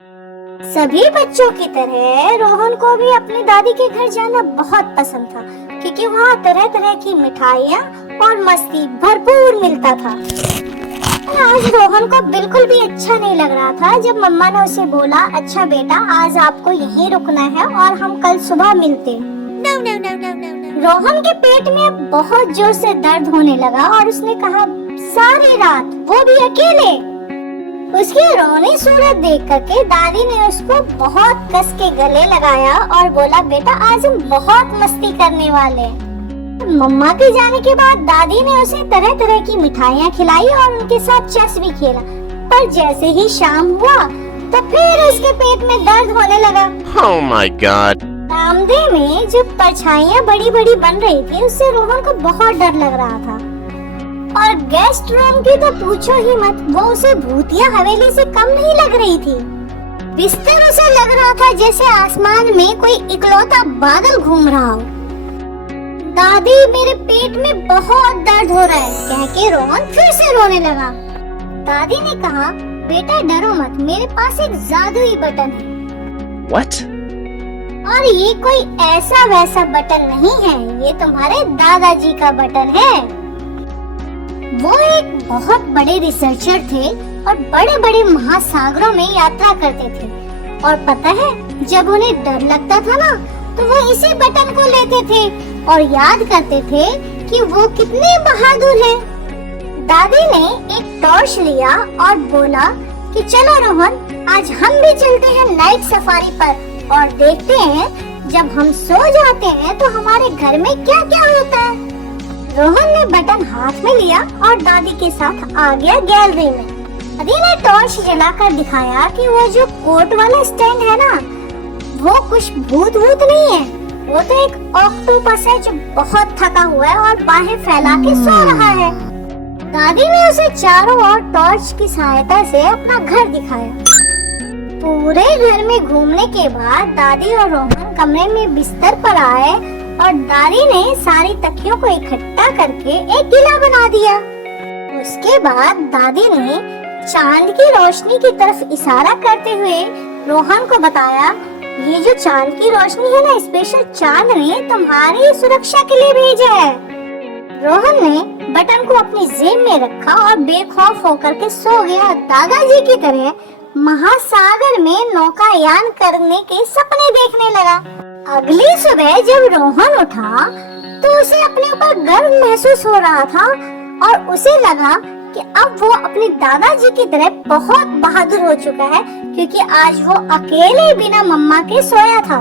सभी बच्चों की तरह रोहन को भी अपनी दादी के घर जाना बहुत पसंद था, क्योंकि वहाँ तरह तरह की मिठाइयाँ और मस्ती भरपूर मिलता था। आज रोहन को बिल्कुल भी अच्छा नहीं लग रहा था जब मम्मा ने उसे बोला, अच्छा बेटा आज आपको यहीं रुकना है और हम कल सुबह मिलते हैं। रोहन के पेट में अब बहुत जोर से दर्द होने लगा और उसने कहा, सारी रात, वो भी अकेले। उसकी रोनी सूरत देख करके दादी ने उसको बहुत कस के गले लगाया और बोला, बेटा आज हम बहुत मस्ती करने वाले हैं। मम्मा के जाने के बाद दादी ने उसे तरह तरह की मिठाइयाँ खिलाई और उनके साथ चेस भी खेला। पर जैसे ही शाम हुआ तो फिर उसके पेट में दर्द होने लगा। Oh my God! बरामदे में जो परछाइयाँ बड़ी बड़ी बन रही थी उससे रोहन को बहुत डर लग रहा था। और गेस्ट रूम की तो पूछो ही मत, वो उसे भूतिया हवेली से कम नहीं लग रही थी। बिस्तर उसे लग रहा था जैसे आसमान में कोई इकलौता बादल घूम रहा हो। दादी, मेरे पेट में बहुत दर्द हो रहा है, कह के रोहन फिर से रोने लगा। दादी ने कहा, बेटा डरो मत, मेरे पास एक जादुई बटन है। What? और ये कोई ऐसा वैसा बटन नहीं है, ये तुम्हारे दादाजी का बटन है। वो एक बहुत बड़े रिसर्चर थे और बड़े बड़े महासागरों में यात्रा करते थे। और पता है, जब उन्हें डर लगता था ना तो वो इसी बटन को लेते थे और याद करते थे कि वो कितने बहादुर हैं। दादी ने एक टॉर्च लिया और बोला कि चलो रोहन, आज हम भी चलते हैं नाइट सफारी पर और देखते हैं जब हम सो जाते हैं तो हमारे घर में क्या क्या होता है। रोहन ने बटन हाथ में लिया और दादी के साथ आ गया गैलरी में। दादी ने टॉर्च जलाकर दिखाया कि वो जो कोट वाला स्टैंड है ना, वो कुछ भूत नहीं है, वो तो एक ऑक्टोपस है जो बहुत थका हुआ है और बाहें फैला के सो रहा है। दादी ने उसे चारों ओर टॉर्च की सहायता से अपना घर दिखाया। पूरे घर में घूमने के बाद दादी और रोहन कमरे में बिस्तर पर आए और दादी ने सारी तकियों को इकट्ठा करके एक किला बना दिया। उसके बाद दादी ने चांद की रोशनी की तरफ इशारा करते हुए रोहन को बताया, ये जो चांद की रोशनी है ना, स्पेशल चांद ने तुम्हारी सुरक्षा के लिए भेजा है। रोहन ने बटन को अपनी जेब में रखा और बेखौफ होकर के सो गया। दादाजी की तरह महासागर में नौकायान करने के सपने देखने लगा। अगली सुबह जब रोहन उठा तो उसे अपने ऊपर गर्व महसूस हो रहा था और उसे लगा कि अब वो अपने दादाजी की तरह बहुत बहादुर हो चुका है, क्योंकि आज वो अकेले बिना मम्मा के सोया था।